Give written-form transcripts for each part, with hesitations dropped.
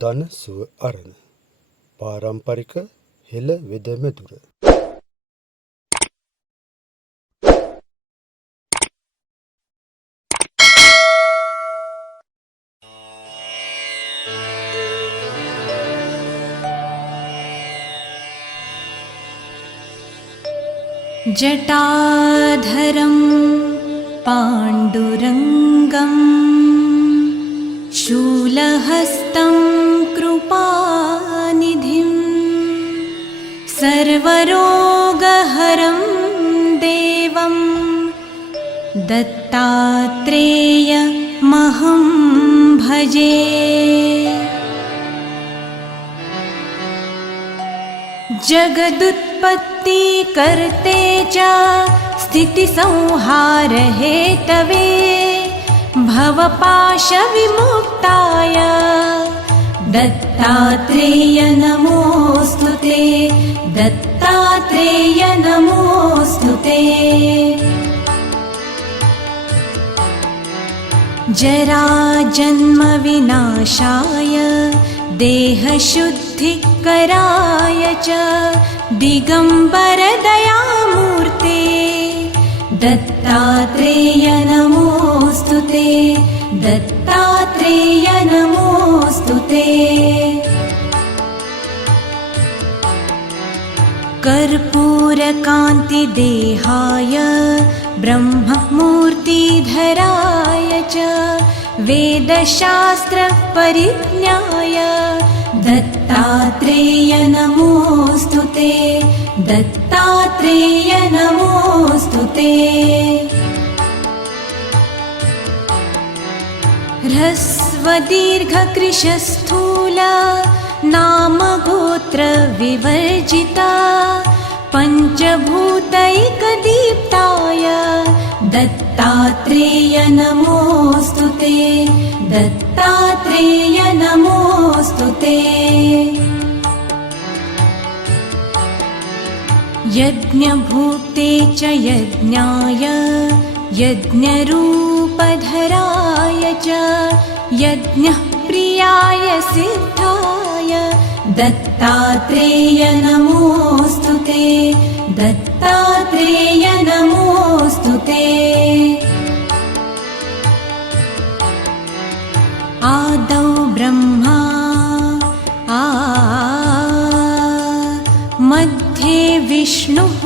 දන සුව අරණ පාරම්පරික හෙළ වෙද මෙදුර जटाधरं पाण्डुरङ्गं शूलहस्तं कृपानिधिं सर्वरोगहरं देवं दत्तात्रेयमहं भजे। जगदुत्पत्ति करते च स्थितिसंहार हेतवे भवपाशविमुक्ताय दत्तात्रेय नमोऽस्तुते, दत्तात्रेय नमोऽस्तुते। जराजन्मविनाशाय देहशुद्धिकराय च दिगम्बरदयामूर्ते दत्तात्रेय नमोऽस्तुते, दत्तात्रेय नमोऽस्तुते। कर्पूरकान्तिदेहाय ब्रह्ममूर्तिधराय च वेदशास्त्रपरिज्ञाय दत्तात्रेय नमोऽस्तुते, दत्तात्रेय नमोऽस्तुते। ह्रस्वदीर्घकृशस्थूल नामगोत्रविवर्जिता पञ्चभूतैकदीप्ताय दत्तात्रेय नमोऽस्तुते, दत्तात्रेय नमोऽस्तुते। यज्ञभूते च यज्ञाय यज्ञरूपधराय च यज्ञप्रियाय सिद्धाय दत्तात्रेय नमोऽस्तुते, दत्तात्रेय नमोऽस्तुते। आदौ ब्रह्मा मध्ये विष्णुः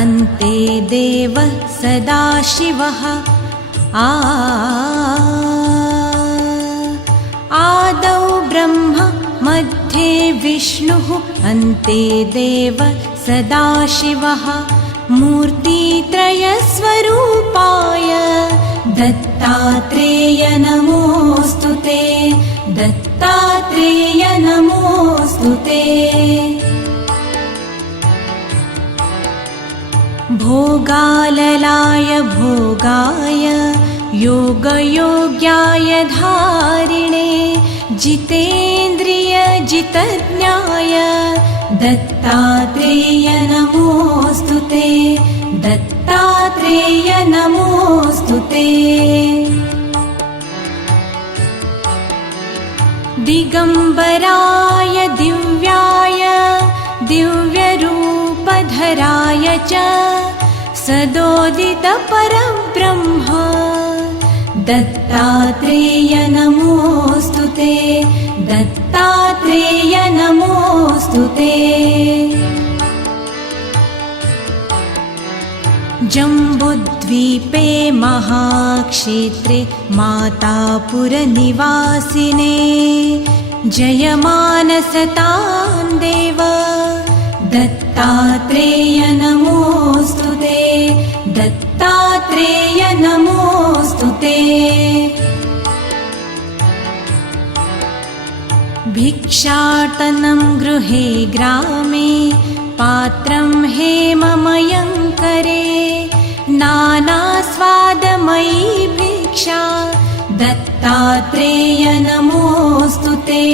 अन्ते देवः सदाशिवः आदौ ब्रह्मा मध्ये विष्णुः अन्ते देवः सदाशिवः मूर्तित्रयस्वरूपाय दत्तात्रेय नमोऽस्तुते, दत्तात्रेय नमोऽस्तुते। भोगाललाय भोगाय योगयोग्याय धारिणे जितेन्द्रिय जितज्ञाय दत्तात्रेय नमोऽस्तुते, दत्तात्रेय नमोऽस्तुते। दिगम्बराय दिव्याय दिव्यरूपधराय च सदोदितपरब्रह्म दत्तात्रेय नमोऽस्तुते, दत्तात्रेय नमोऽस्तुते। जम्बुद्वीपे महाक्षेत्रे मातापुरनिवासिने जयमानसतां देव दत्तात्रेय नमोऽस्तुते, दत्तात्रेय नमोऽस्तुते। भिक्षाटनं गृहे ग्रामे पात्रं हेममयं करे नानास्वादमयी भिक्षा दत्तात्रेय नमोऽस्तुते,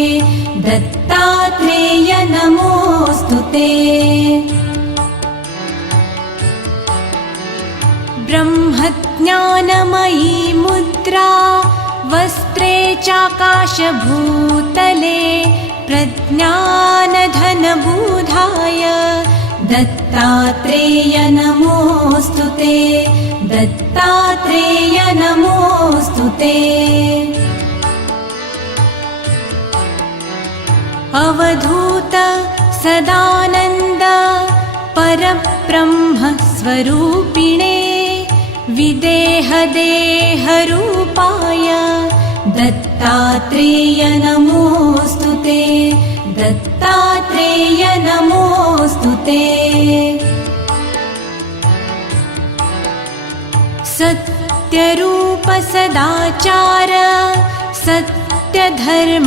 दत्तात्रेय नमोऽस्तुते। ते। ब्रह्मज्ञानमयी मुद्रा वस्त्रे चाकाशभूतले प्रज्ञानधनबोधाय दत्तात्रेय नमोऽस्तु ते। दत्तात्रेय नमोऽस्तु ते। अवधूत सदानन्द परब्रह्म स्वरूपिणे विदेहदेहरूपाय दत्तात्रेय नमोऽस्तु ते। दत्तात्रेय नमोऽस्तु ते। सत्यरूप सदाचार सत्यधर्मपरायण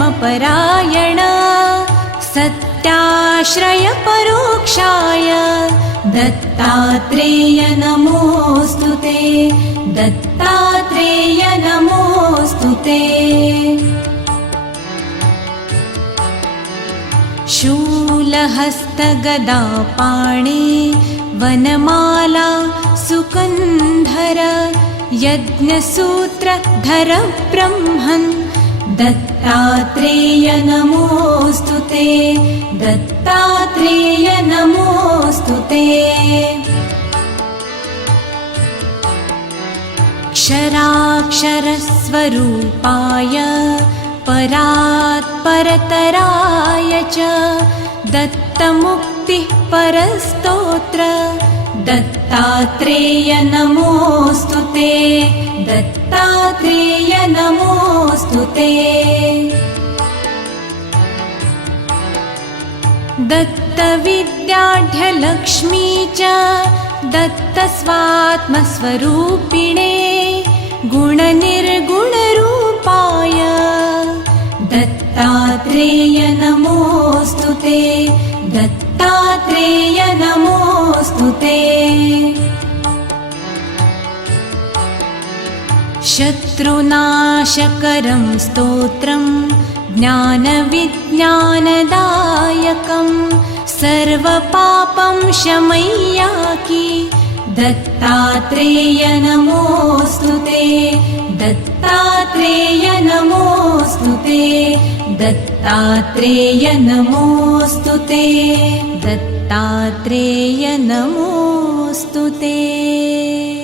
सत्याश्रय परोक्षाय दत्तात्रेय नमोऽस्तु ते। दत्तात्रेय नमोऽस्तु ते। शूलहस्तगदापाणे वनमाला सुकन्धर यज्ञसूत्रधर ब्रह्मन् दत्तात्रेय नमोऽस्तु ते। दत्तात्रेय नमोऽस्तु ते। क्षराक्षरस्वरूपाय परात्परतराय च दत्तमुक्तिः परस्तोत्र दत्तात्रेय नमोऽस्तु ते। दत्तात्रेय नमोऽस्तु ते। दत्तविद्याढ्यलक्ष्मी च दत्तस्वात्मस्वरूपिणे गुणनिर्गुणरूपाय दत्तात्रेय नमोऽस्तु ते। दत्तात्रेय नमोऽस्तु ते। शत्रुनाशकरं स्तोत्रं ज्ञानविज्ञानदायकं सर्वपापं शमय्याकि दत्तात्रेय नमोऽस्तु ते। दत्तात्रेय नमोऽस्तु ते। दत्तात्रेय नमोऽस्तु ते। दत्तात्रेय नमोऽस्तु ते।